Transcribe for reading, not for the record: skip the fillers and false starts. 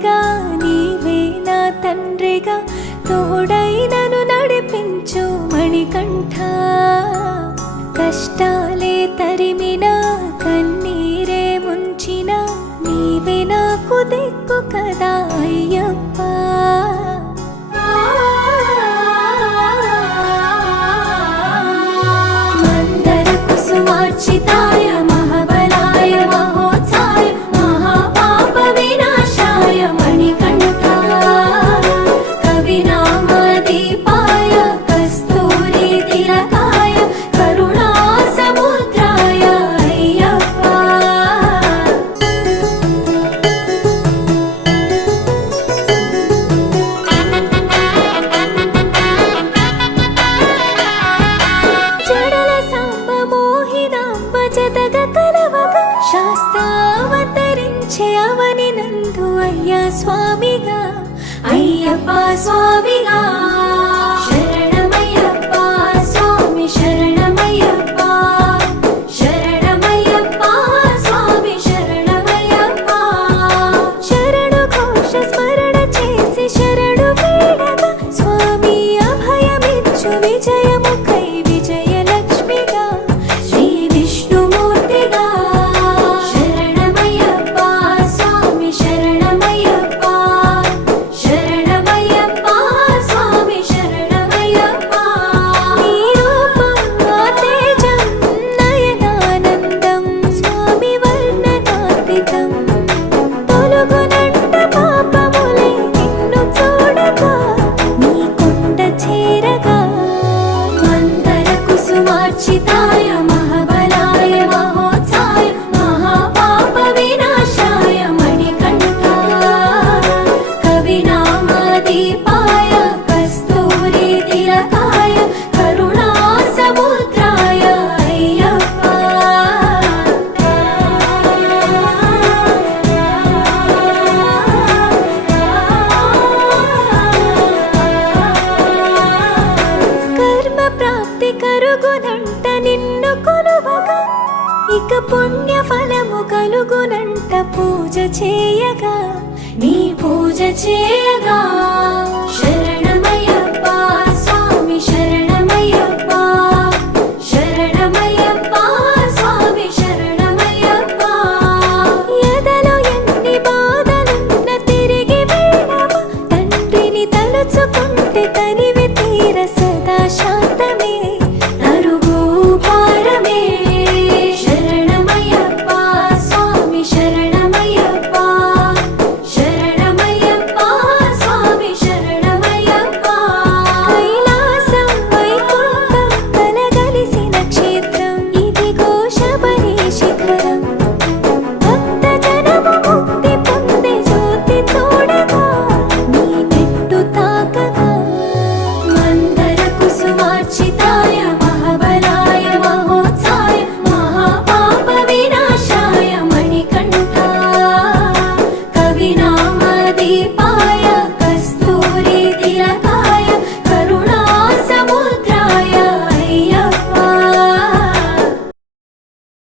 స్వామిగా నీవే నా తండ్రిగా తోడై నన్ను నడిపించు మణికంఠ. కష్టాలే తరిమిన కన్నీరే ముంచిన నీవే నాకు దిక్కు కదా అయ్యప్ప. మందర కుసుమార్చితాయ మహాబలాయ మహోత్సాయ మహాపాప వినాశాయ మణికంఠ. కవినామదీపాయ కస్తూరి తిలకాయ కరుణా సముద్రాయ అయ్యప్ప. జడల సాంబ మోహినాంబ జతగ కలవగ శాస్త్రావతరించే అవని నందు అయ్యా స్వామిగా అయ్యప్ప స్వామిగా. శరణమయ్యప్ప స్వామి శరణమయ్యప్ప. శరణమయ్యప్ప స్వామి శరణమయ్యప్ప. శరణు ఘోష స్మరణ చేసి శరణు వేడగా స్వామి అభయమిచ్చు విజయముఖై విజయలక్ష్మిగా శ్రీ విష్ణుమూర్తిగా. శరణమయ్యప్ప స్వామి శరణమయ్యప్ప. శరణమయ్యప్ప స్వామి శరణమయ్యప్ప. నీ రూపం తేజం నయనానందం స్వామి వర్ణనాతీతం. తొలగునంట పాపములై నిన్ను చూడగా నీ కొండ చేరగా. మందర కుసుమార్చితాయ మహాబలాయ మహోత్సాయ మహాపాప వినాశాయ మణికంఠ. కవినామదీపాయ కస్తూరి తిలకాయ కరుణా సముద్రాయ అయ్యప్ప. కర్మ ప్రాప్తి కరుగునంట నిన్ను కొలువగా ఇక పుణ్య ఫలము కలుగునంట పూజ చేయగా నీ పూజ చేయగా. శరణమయ్య